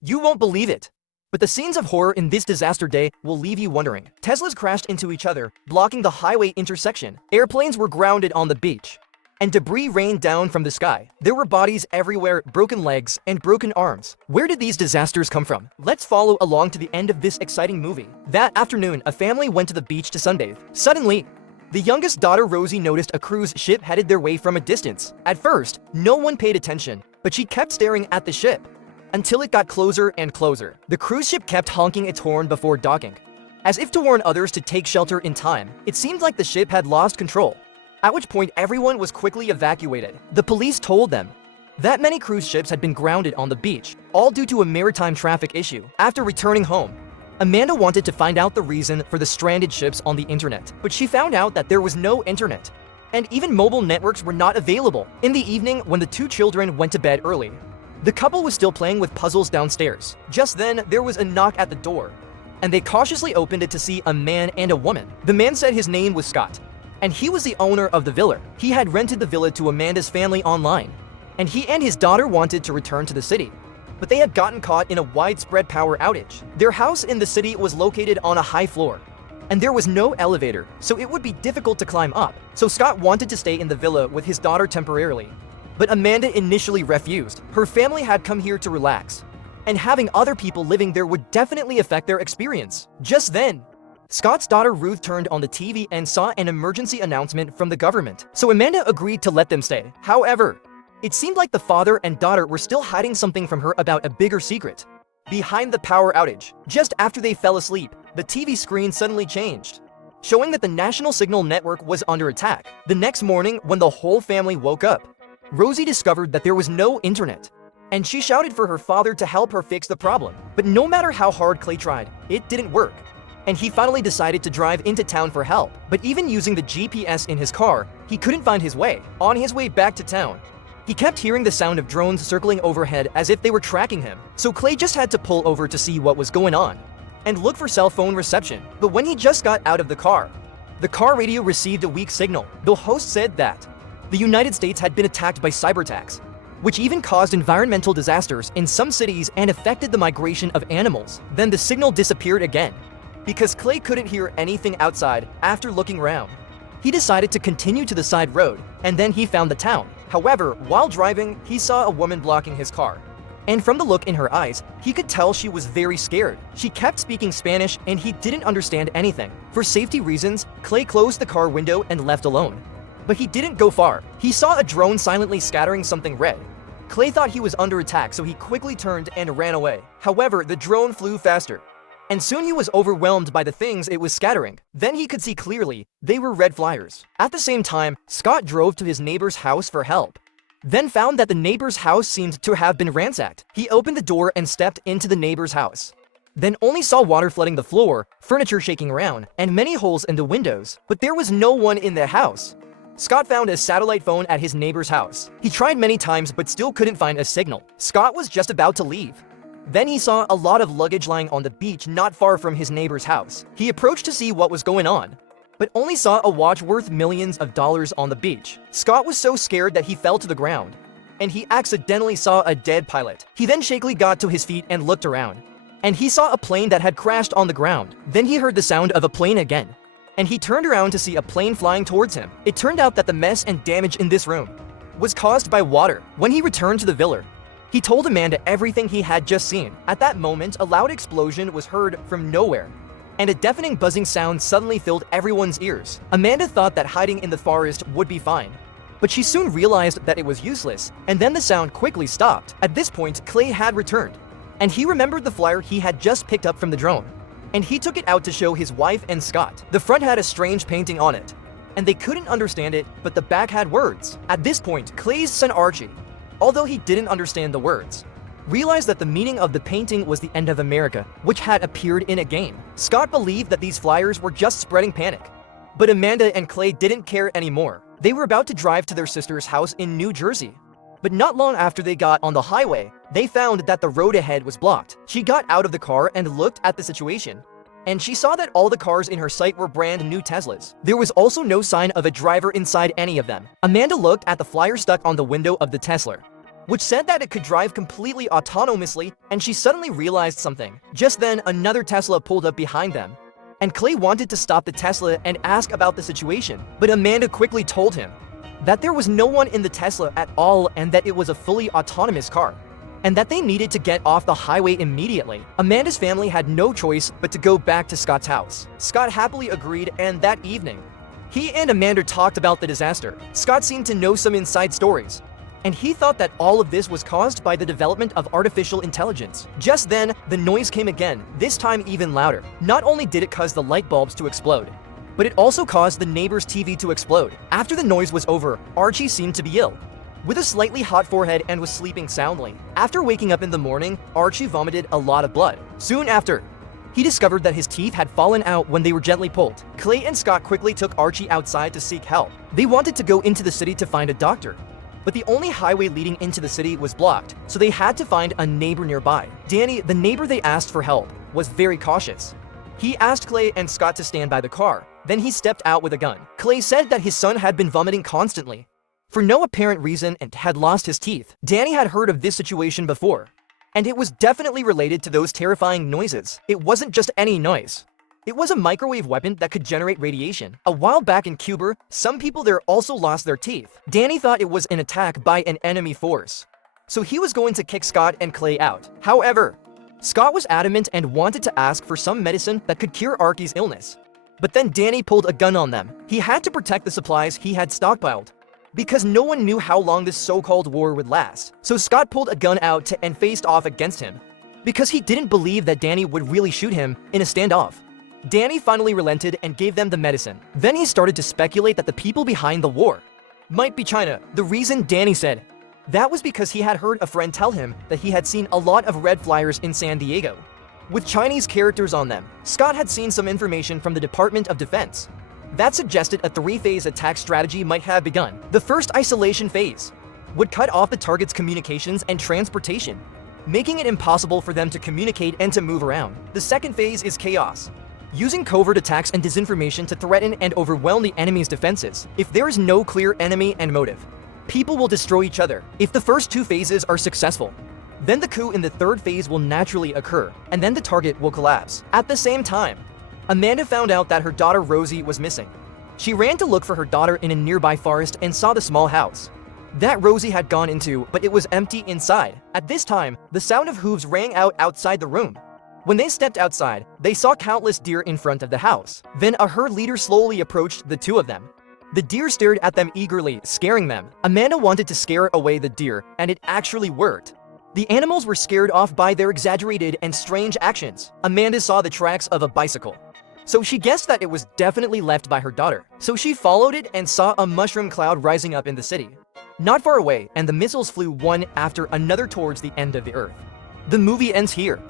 You won't believe it. But the scenes of horror in this disaster day will leave you wondering. Teslas crashed into each other, blocking the highway intersection. Airplanes were grounded on the beach, and debris rained down from the sky. There were bodies everywhere, broken legs, and broken arms. Where did these disasters come from? Let's follow along to the end of this exciting movie. That afternoon, a family went to the beach to sunbathe. Suddenly, the youngest daughter Rosie noticed a cruise ship headed their way from a distance. At first, no one paid attention, but she kept staring at the ship until it got closer and closer. The cruise ship kept honking its horn before docking, as if to warn others to take shelter in time. It seemed like the ship had lost control, at which point everyone was quickly evacuated. The police told them that many cruise ships had been grounded on the beach, all due to a maritime traffic issue. After returning home, Amanda wanted to find out the reason for the stranded ships on the internet, but she found out that there was no internet, and even mobile networks were not available. In the evening, when the two children went to bed early, the couple was still playing with puzzles downstairs. Just then, there was a knock at the door, and they cautiously opened it to see a man and a woman. The man said his name was Scott, and he was the owner of the villa. He had rented the villa to Amanda's family online, and he and his daughter wanted to return to the city, but they had gotten caught in a widespread power outage. Their house in the city was located on a high floor, and there was no elevator, so it would be difficult to climb up. So Scott wanted to stay in the villa with his daughter temporarily, but Amanda initially refused. Her family had come here to relax, and having other people living there would definitely affect their experience. Just then, Scott's daughter Ruth turned on the TV and saw an emergency announcement from the government, so Amanda agreed to let them stay. However, it seemed like the father and daughter were still hiding something from her about a bigger secret. Behind the power outage, just after they fell asleep, the TV screen suddenly changed, showing that the national signal network was under attack. The next morning, when the whole family woke up, Rosie discovered that there was no internet, and she shouted for her father to help her fix the problem. But no matter how hard Clay tried, it didn't work, and he finally decided to drive into town for help. But even using the GPS in his car, he couldn't find his way. On his way back to town, he kept hearing the sound of drones circling overhead as if they were tracking him. So Clay just had to pull over to see what was going on and look for cell phone reception. But when he just got out of the car radio received a weak signal. The host said that the United States had been attacked by cyber attacks, which even caused environmental disasters in some cities and affected the migration of animals. Then the signal disappeared again, because Clay couldn't hear anything outside. After looking around, he decided to continue to the side road, and then he found the town. However, while driving, he saw a woman blocking his car, and from the look in her eyes, he could tell she was very scared. She kept speaking Spanish, and he didn't understand anything. For safety reasons, Clay closed the car window and left alone. But he didn't go far. He saw a drone silently scattering something red. Clay thought he was under attack, so he quickly turned and ran away. However, the drone flew faster, and soon he was overwhelmed by the things it was scattering. Then he could see clearly, they were red flyers. At the same time, Scott drove to his neighbor's house for help, then found that the neighbor's house seemed to have been ransacked. He opened the door and stepped into the neighbor's house, then only saw water flooding the floor, furniture shaking around, and many holes in the windows. But there was no one in the house. Scott found a satellite phone at his neighbor's house. He tried many times but still couldn't find a signal. Scott was just about to leave. Then he saw a lot of luggage lying on the beach not far from his neighbor's house. He approached to see what was going on, but only saw a watch worth millions of dollars on the beach. Scott was so scared that he fell to the ground, and he accidentally saw a dead pilot. He then shakily got to his feet and looked around, and he saw a plane that had crashed on the ground. Then he heard the sound of a plane again, and he turned around to see a plane flying towards him. It turned out that the mess and damage in this room was caused by water. When he returned to the villa, he told Amanda everything he had just seen. At that moment, a loud explosion was heard from nowhere, and a deafening buzzing sound suddenly filled everyone's ears. Amanda thought that hiding in the forest would be fine, but she soon realized that it was useless, and then the sound quickly stopped. At this point, Clay had returned, and he remembered the flyer he had just picked up from the drone, and he took it out to show his wife and Scott. The front had a strange painting on it, and they couldn't understand it, but the back had words. At this point, Clay's son Archie, although he didn't understand the words, realized that the meaning of the painting was the end of America, which had appeared in a game. Scott believed that these flyers were just spreading panic, but Amanda and Clay didn't care anymore. They were about to drive to their sister's house in New Jersey, but not long after they got on the highway, they found that the road ahead was blocked. She got out of the car and looked at the situation, and she saw that all the cars in her sight were brand new Teslas. There was also no sign of a driver inside any of them. Amanda looked at the flyer stuck on the window of the Tesla, which said that it could drive completely autonomously, and she suddenly realized something. Just then, another Tesla pulled up behind them, and Clay wanted to stop the Tesla and ask about the situation, but Amanda quickly told him that there was no one in the Tesla at all and that it was a fully autonomous car, and that they needed to get off the highway immediately. Amanda's family had no choice but to go back to Scott's house. Scott happily agreed, and that evening, he and Amanda talked about the disaster. Scott seemed to know some inside stories, and he thought that all of this was caused by the development of artificial intelligence. Just then, the noise came again, this time even louder. Not only did it cause the light bulbs to explode, but it also caused the neighbor's TV to explode. After the noise was over, Archie seemed to be ill, with a slightly hot forehead, and was sleeping soundly. After waking up in the morning, Archie vomited a lot of blood. Soon after, he discovered that his teeth had fallen out when they were gently pulled. Clay and Scott quickly took Archie outside to seek help. They wanted to go into the city to find a doctor, but the only highway leading into the city was blocked, so they had to find a neighbor nearby. Danny, the neighbor they asked for help, was very cautious. He asked Clay and Scott to stand by the car. Then he stepped out with a gun. Clay said that his son had been vomiting constantly, for no apparent reason, and had lost his teeth. Danny had heard of this situation before, and it was definitely related to those terrifying noises. It wasn't just any noise. It was a microwave weapon that could generate radiation. A while back in Cuba, some people there also lost their teeth. Danny thought it was an attack by an enemy force, so he was going to kick Scott and Clay out. However, Scott was adamant and wanted to ask for some medicine that could cure Archie's illness. But then Danny pulled a gun on them. He had to protect the supplies he had stockpiled, because no one knew how long this so-called war would last. So Scott pulled a gun out and faced off against him, because he didn't believe that Danny would really shoot him in a standoff. Danny finally relented and gave them the medicine. Then he started to speculate that the people behind the war might be China. The reason Danny said that was because he had heard a friend tell him that he had seen a lot of red flyers in San Diego with Chinese characters on them. Scott had seen some information from the Department of Defense that suggested a three-phase attack strategy might have begun. The first isolation phase would cut off the target's communications and transportation, making it impossible for them to communicate and to move around. The second phase is chaos, using covert attacks and disinformation to threaten and overwhelm the enemy's defenses. If there is no clear enemy and motive, people will destroy each other. If the first two phases are successful, then the coup in the third phase will naturally occur, and then the target will collapse. At the same time, Amanda found out that her daughter Rosie was missing. She ran to look for her daughter in a nearby forest and saw the small house that Rosie had gone into, but it was empty inside. At this time, the sound of hooves rang out outside the room. When they stepped outside, they saw countless deer in front of the house. Then a herd leader slowly approached the two of them. The deer stared at them eagerly, scaring them. Amanda wanted to scare away the deer, and it actually worked. The animals were scared off by their exaggerated and strange actions. Amanda saw the tracks of a bicycle, so she guessed that it was definitely left by her daughter. So she followed it and saw a mushroom cloud rising up in the city, not far away, and the missiles flew one after another towards the end of the earth. The movie ends here.